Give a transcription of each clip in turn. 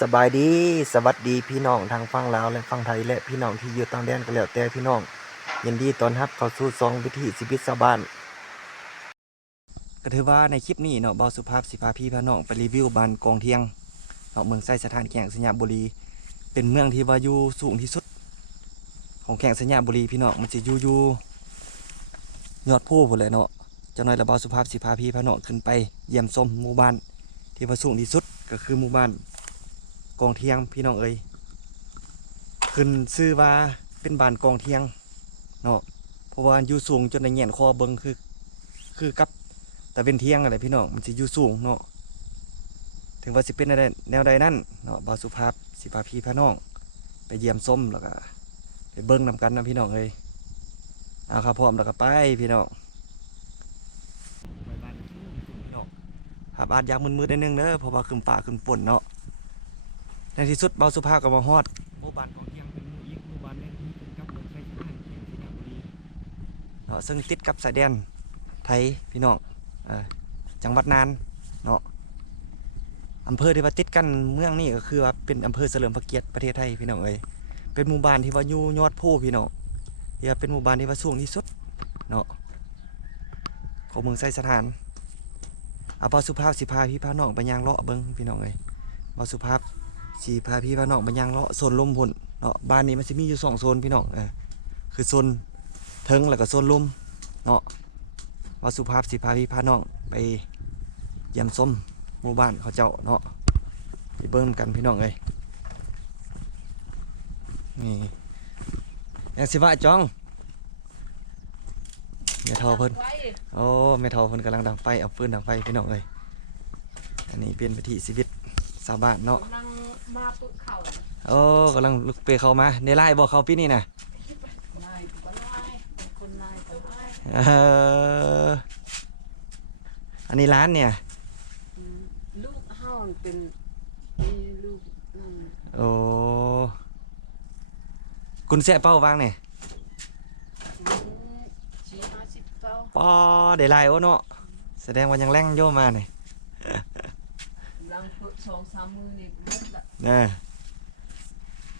สบายดีสวัสดีพี่น้องทางฝั่งลาวและฝั่งไทยและพี่น้องที่อยู่ต่างแดนก็แล้วแต่พี่น้องยินดีต้อนรับเข้าสู่ซองวิถีชีวิตชาวบ้านก็ถือว่าในคลิปนี้เนาะเบาสุภาพสิพาพี่พี่น้องไปรีวิวบ้านกองเทียงเนาะเมืองไส้สถานแข่งสัญญาบุรีเป็นเมืองที่ว่าอยู่สูงที่สุดของแข่งสัญญาบุรีพี่น้องมันจะอยู่ยอดภูพุ่นเลยเนาะจังน้อยแล้วเบาสุภาพสิพาพี่พี่น้องขึ้นไปเยี่ยมชมหมู่บ้านที่ว่าสูงที่สุดก็คือหมู่บ้านกองเทียงพี่น้องเอ้ยขึ้นชื่อว่าเป็นบ้านกองเทียงเนาะเพราะว่าอยู่สูงจนในเงี้ยนคอเบิงคือกับแต่เป็นเทียงอะไรพี่น้องมันจะอยู่สูงเนาะถึงว่าสิเป็นอะไรแนวใดนั่นเนาะบ่าวสุภาพสิพาพี่พาน้องไปเยี่ยมส้มแล้วก็ไปเบิ้งนำกันนะพี่น้องเอ้ยเอาครับพร้อมแล้วก็ไปพี่น้องครับอาจยากมืดๆนิดนึงเด้อเพราะว่าขึ้นป่าขึ้นฝนเนาะในที่สุดบ่าวสุภาพก็มาฮอดหมู่บ้านของเทียงเป็นหมู่อีกหมู่บ้านนึงที่เป็นกับเมืองไทยที่บ้านเทียงสิงห์บุรีเนาะซึ่งติดกับสายแดนไทยพี่น้องจังหวัดน่านเนาะอำเภอที่ว่าติดกันเมืองนี่ก็คือว่าเป็นอำเภอเฉลิมพระเกียรติประเทศไทยพี่น้องเอ้ยเป็นหมู่บ้านที่ว่าอยู่ยอดภูพี่น้องที่ว่าเป็นหมู่บ้านที่ว่าสูงที่สุดเนาะของเมืองไส้สถานเอาบ่าวสุภาพสิพาพี่พาน้องไปย่างเลาะเบิ้งพี่น้องเอ้ยบ่าวสุภาพสิพาพี่พาน้องไปย่างเลาะโซนลมพุ่นเนาะบ้านนี้มันจะมีอยู่2 โซนพี่น้องคือโซนเทิงแล้วก็โซนลมเนาะบ่าวสุภาพสิพาพี่พาน้องไปเยี่ยมชมหมู่บ้านเขาเจ้าเนาะไปเบิ่งกันพี่น้องเอ้ยนี่ยังสิว่าจ้องเมทัลเพิ่นโอ้เมทัลเพิ่นกำลังดังไฟเอาฟืนดังไฟพี่น้องเอ้ยอันนี้เป็นวิถีชีวิตชาวบ้านเนาะกำลังมาปุ๊บเขาโอ้กำลังลุกเปเข้ามาในไร่บอกเขาปีนี้นะอันนี้ร้านเนี่ยลูกห้องเป็นมีลูกนั่นโอ้คุณเสียเป้าวางเนี่ย40 เป้าปอได้ลายโอ้เนาะแสดงว่ายังแรงโยมาเนี่ยลัง2-3 มื้อนี่เบิดละ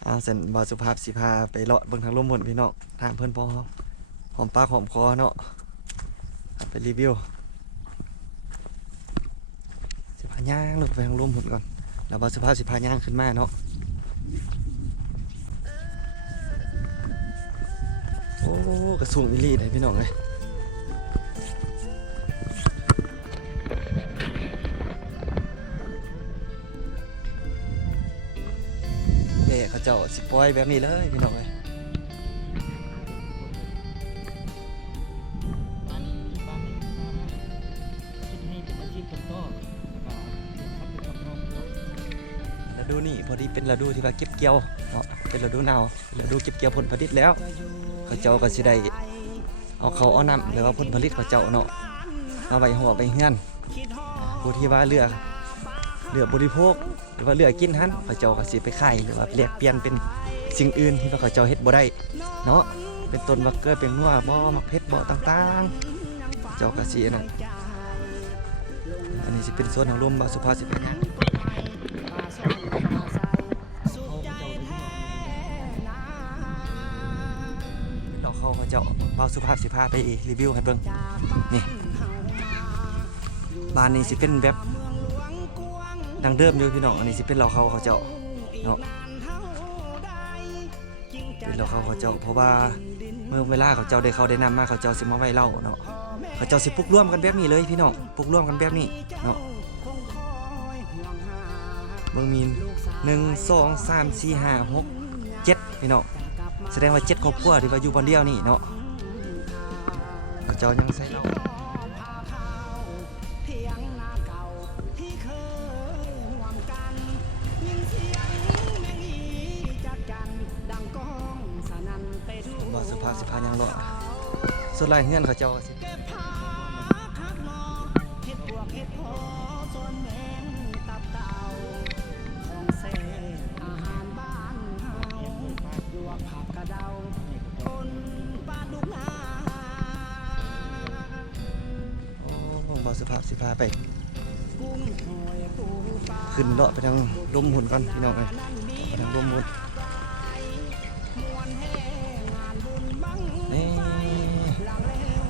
เอาเส้นบ่าวสุภาพสิพาไปเลาะเบิ่งทางลมหมดพี่น้องทางเพื่อนพอหอมปากหอมคอเนาะไปรีวิวสิพาย่างลงไปทางลมหมดก่อนแล้วบ่าวสุภาพสิพาย่างขึ้นมาเนาะโอ้กระสูงอีหลีเลยพี่น้องเลยเด็กเขาเจ้าสิปล่อยแบบนี้เลยพี่น้องเลยฤดูนี่พอดีเป็นฤดูที่ว่าเก็บเกี่ยวเนาะเป็นฤดูหนาวฤดูเก็บเกี่ยวผลผลิตแล้วเขาเจ้าก็สิได้เอาเขาเอาน้ำหรือว่าผลผลิตเขาเจ้าเนาะเอาไปห่อไปเฮือนผู้ที่ว่าเลือบริโภคหรือว่าเลือกินหันเขาเจ้าก็สิไปขายหรือว่าแลกเปลี่ยนเป็นสิ่งอื่นที่ว่าเขาเจ้าเฮ็ดบ่ได้เนาะเป็นต้นมะเขือเป็นนัวบ่มักเผ็ดบ่ต่างๆเจ้าก็สินั่นอันนี้สิเป็นส่วนของลมบ่สุภาพสิเป็นเขาเจ้าบ่าวสุภาพสิพาไปรีวิวให้เบิ่งนี่บ้านนี้สิเป็นแบบดังเดิมอยู่พี่น้องอันนี้สิเป็นเหล่าเขาเจ้าเนาะเป็นเหล่าเขาเจ้าเพราะว่าเมื่อเวลาเขาเจ้าได้เขาได้นำมาเขาเจ้าสิมาไว้เหล้าเนาะเขาเจ้าสิปลุกร่วมกันแบบนี้เลยพี่น้องปลุกร่วมกันแบบนี้เนาะเบิ่งมี1 2 3 4 5 6 7พี่น้องแสดงว่า7 ครอบครัวที่ว่าอยู่บ้านเดียวนี่เนาะเจ้ายังใส่เราบ่สุภาพสิพายังรอส่วนลายเฮือนเขาเจ้าสิบ่สุภาพสิพาไป ขึ้นเลาะไปทางร่มหุ่นก่อนพี่น้องเลยไปทางร่มหุ่นนี่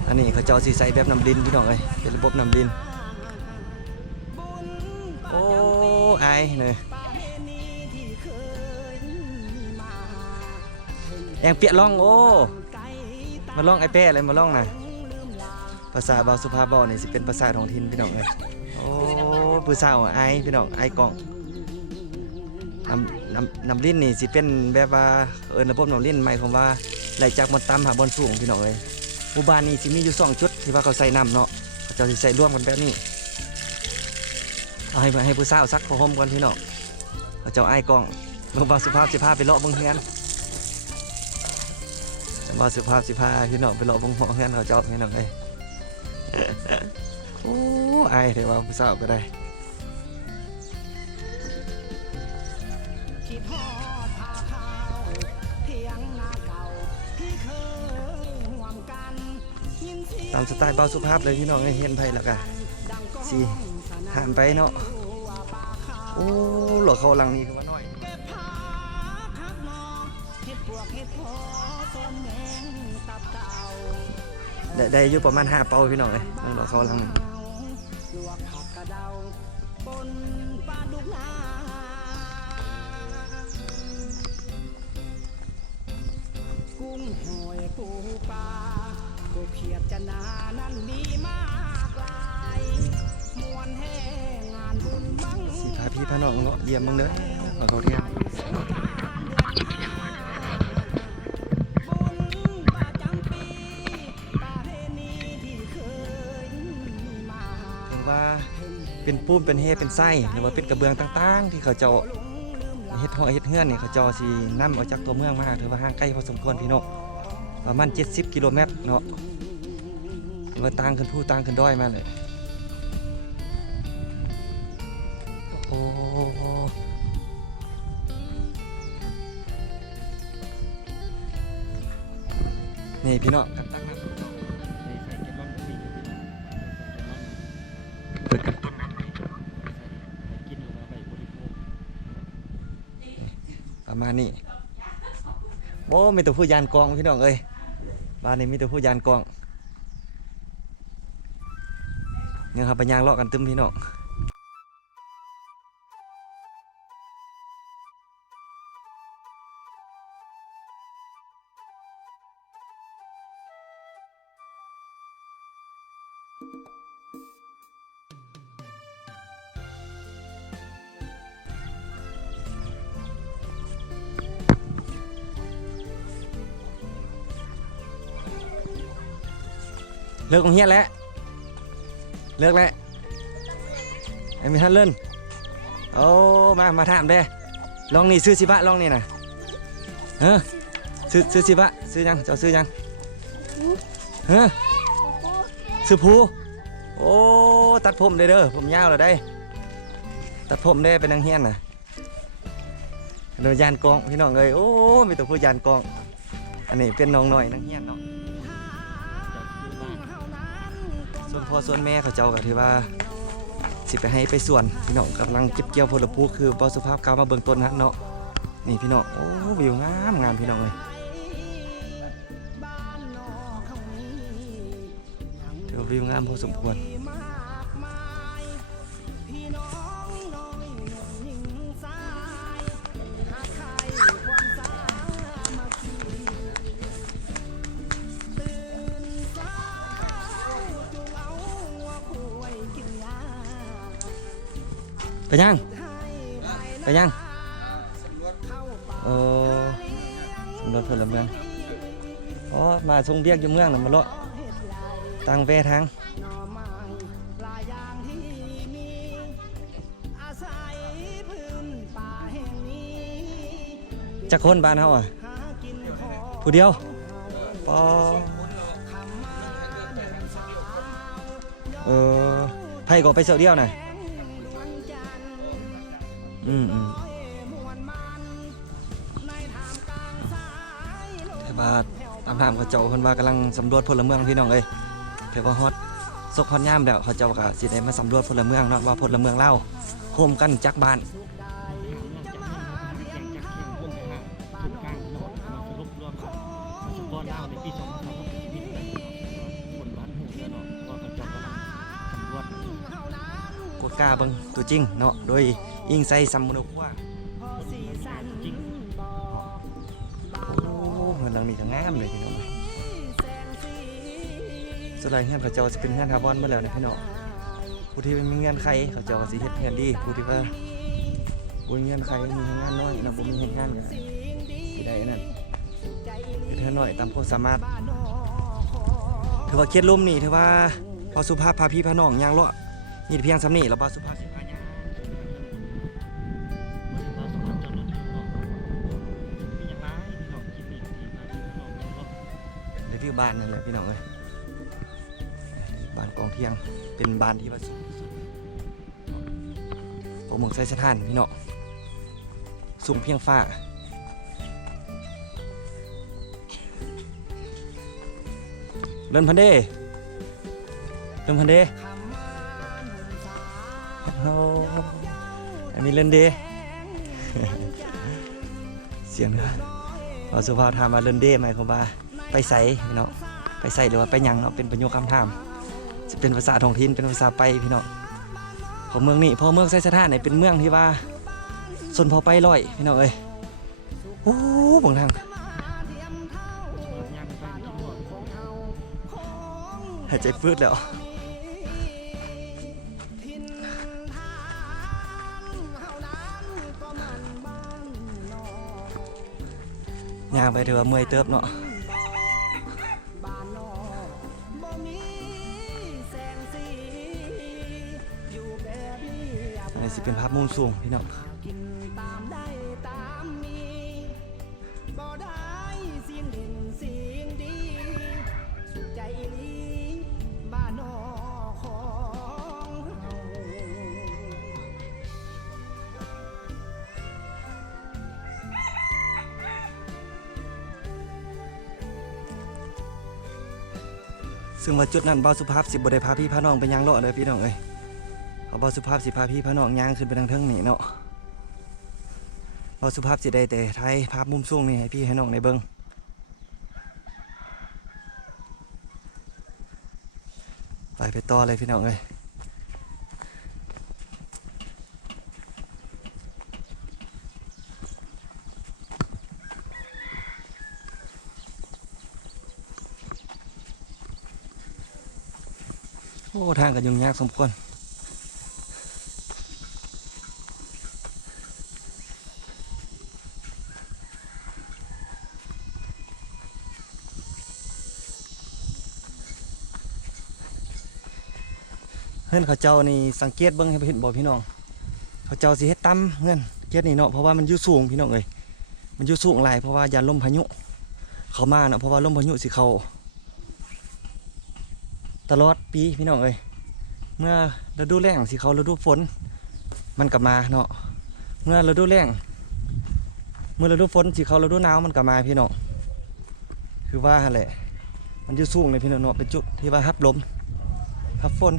อันนี้เขาเจ้าสีใสแบบน้ำดินพี่น้องเลยเป็นระบบน้ำดินโอ้ไอ้เนี่ยแองเปียล่องโอ้มาล่องไอ้แป้อะไรมาล่องนะภาษาบาวสุภาพบอนี่สิเป็นภาษาท้องถิ่นพี่น้องเลยโอ้ผู้สาวไอ้พี่น้องไอ้กล่องน้ำลิ้นนี่สิเป็นแบบว่าระบบน้ำลิ้นหมายความว่าไหลจากบนต่ำหาบนสูงพี่น้องเลยหมู่บ้านนี่สิมีอยู่2จุดที่ว่าเขาใส่น้ำเนาะเขาจะใส่ร่วมกันแบบนี้เอาให้ผู้สาวซักผ้าห่มก่อนพี่น้องเขาเจ้าไอ้กล่องบาวสุภาพสิพาไปเลาะเบิ่งเฮือนบาวสุภาพสิพาพี่น้องไปเลาะเบิ่งหอเฮือนเขาเจ้าพี่น้องเลยโอ้ไอ้เดี๋ยวว่าผู้สาวก็ได้ตามสไตล์เบาสุภาพเลยพี่น้องเห็นไผ่แล้วกันสิหันไปเนาะโอ้หลอกเขาหลังนี้ก็ว่าน้อยได้อยู่ประมาณ5 เปาพี่น้องเลยหลอกเขาหลังเขียดจะนานั้นมีมากลายมวนแห่งานบุญบังสิพาพี่พาน้องเนาะเยี่ยมมึงเด้อมาเขาเที่ยวถึงว่าเป็นปูนเป็นเฮเป็นไส้หรือว่าเป็นกระเบื้องต่างๆที่เขาเจาะเฮ็ดหอเฮ็ดเฮือนนี่เขาเจาะสินำออกจากตัวเมืองมาถือว่าห่างไกลพอสมควรพี่น้องประมาณ70 กิโลเมตรเนาะว่าต่างขึ้นผู้ต่างขึ้นด้อยมาเลยโอ้นี่พี่น้องกันตั้งน้ำเปิดกันต้นน้ำกินหรือว่าใบบริโภคประมาณนี้โอ้มีแต่ผู้ยานกองพี่น้องเอ้ยบ้านนี้มีแต่ผู้ยานกองเนี่ยครับไปย่างเลาะกันตึ้มพี่น้องเลิกของเฮียแล้วเลิกแล้วไอ้มีท่านเล่นโอ้มาถามเด้ลองนี่ซื้อสิบะลองนี่นะซื้อสิบะซื้อยังเจ้าซื้อยังซื้อผูโอ้ตัดผมได้เด้อผมยาวเลยได้ตัดผมได้เป็นนางเฮียนน่ะโดยยานกองพี่น้องเลยโอ้มีตัวผู้ยานกองอันนี้เป็นน้องหน่อยนางเฮียนเนาะส่วนพ่อส่วนแม่เขาเจ้าก็ถือว่าสิไปให้ไปส่วนพี่น้องกำลังเก็บเกี่ยวผลผลิตคือเบาสุภาพกล่าวมาเบื้องต้นนะเนาะนี่พี่น้องโอ้วิวงามพี่น้องเลยเดี๋ยววิวงามพอสมควรไปยังสำรวจพลเมืองอ๋อมาทรงเบียกอยู่เมืองน่ะมาเลาะตั้งแวทางจักคนบ้านเฮาอ่ะผู้เดียวปอไผก็ไปเสียวเดียวน่ะแต่ว่าตามถามเขาเจ้าคนว่ากำลังสำรวจพลเมืองพี่น้องเลยถือว่าฮอตซกฮอตย่ามแล้วเขาเจ้าก็สิได้มาสำรวจพลเมืองเนาะว่าพลเมืองเล่า โฮมกันจักบ้านกดกล้าเบิ่งตัวจริงเนาะโดยอิงใส่ซัมมโนกว่าโอ้เงินหลังนี้ก็งามเลยพี่น้องส่วนไรเงินเขาเจ้าจะเป็นเงินคาร์บอนมาแล้วนะพี่น้องผู้ที่มีเงินใครเขาเจ้าก็สิเฮ็ดเงินดีผู้ที่ว่าบ่มีเงินใครมีงานน้อยนะบ่มีเฮ็ดงานก็สิได้นั่นเฮ็ดเท่าน้อยตามความสามารถถือว่าเคล็ดลุ่มนี่ถือว่าพอสุภาพพาพี่พาน้องย่างเลาะนี่เพียงสำนี้แล้วบ่สุภาพสิพาย่างรีวิวบ้านนั่นแหละพี่น้องเอ้ยบ้านกองเที่ยงเป็นบ้านที่ว่าสูงที่สุดของเมืองไซสถานพี่น้องสูงเพียงฟ้าเริ่มพันเดโอ้อันนี้เล่นเด เสียงเนาะเราสุภาพถามมาเล่นเดหมายความว่าไปใส่พี่น้องไปใส่หรือว่าไปยังเนาะเป็นประโยคคำถามจะเป็นภาษาท้องถิ่นเป็นภาษาไปพี่น้องของเมืองนี่เพราะเมืองไซสถานเนี่ยเป็นเมืองที่ว่าส่วนพอไปลอยพี่น้องเอ้ยโอ้บางทางหายใจฟืดแล้วย่างไปเถอะเมื่อยเติบเนาะอันนี้สิเป็นภาพมุมสูงพี่น้องซึ่งว่าจุดนั้นบ่าวสุภาพสิบ่ได้พาพี่พาน้องไปย่างเลาะเลยพี่น้องเอ้ยเขาบ่าวสุภาพสิพาพี่พาน้องย่างขึ้นไปทางเทิงนี่เนาะบ่าวสุภาพสิได้แต่ถ่ายภาพมุมสูงนี่ให้พี่ให้น้องได้เบิ่งไปต่อเลยพี่น้องเอ้ยโอ้ทางก็ยุ่งยากสมควรเฮือนเขาเจ้านี่สังเกตเบิ่งให้เห็นบ่พี่น้องเขาเจ้าสิเฮ็ดต่ำเฮือนเฮ็ดนี่เนาะเพราะว่ามันอยู่สูงพี่น้องเอ้ยมันอยู่สูงหลายเพราะว่ายานลมพายุเข้ามาเนาะเพราะว่าลมพายุสิเข้าตลอดปีพี่น้องเอ้ยเมื่อฤดูแล้งสิเข้าฤดูฝนมันกลับมาเนาะเมื่อฤดูแล้งเมื่อฤดูฝนสิเข้าฤดูหนาวมันกลับมาพี่น้องคือว่าแหละมันอยู่สูงเลยพี่น้องเนาะเป็นจุดที่ว่าฮับลมฮับฝน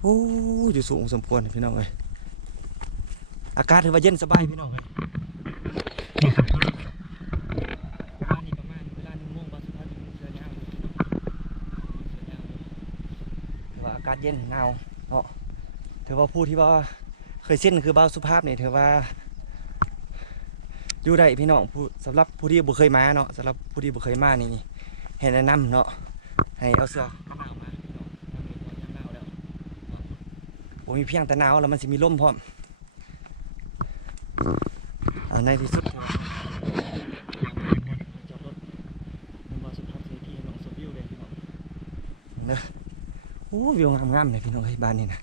โอ้อยู่สูงสมควรพี่น้องเอ้ยอากาศถือว่าเย็นสบายพี่น้องเอ้ยอากาศเย็นหนาวเนาะถือว่าผู้ที่ว่าเคยเส้นคือบ่าวสุภาพเนี่ยถือว่าอยู่ได้พี่น้องสำหรับผู้ที่บ่เคยมาเนาะสำหรับผู้ที่บ่เคยมานี่ให้แนะนำเนาะให้เอาเสื้อกันหนาวมาพี่น้องหนาวแล้วบ่มีเพียงแต่หนาวแล้วมันสิมีลมพร้อมในที่สุดจอดรถเป็นบ่าวสุภาพเซที่น้องสวิวเลยพี่น้องเด้อโอ้วิวงามๆเลยพี่น้องเฮ้ยบ้านนี่นะ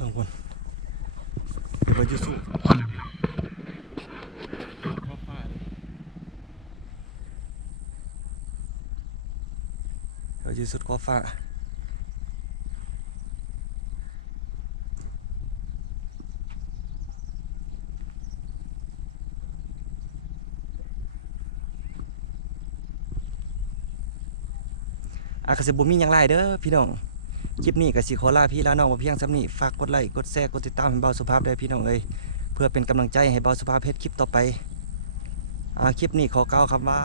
ลองคนเดี๋ยวไปยูสุเดี๋ยวยูสุดขอบฟ้า ก็สิบ่มีหยังหลายเด้อพี่น้องคลิปนี้ก็สิขอลาพี่ลาน้องบ่เพียงส่ำนี้ฝากกดไลค์กดแชร์กดติดตามให้เบาสุภาพด้วยพี่น้องเอ้ยเพื่อเป็นกำลังใจให้เบาสุภาพเฮ็ดคลิปต่อไปคลิปนี้ขอกล่าวคำว่า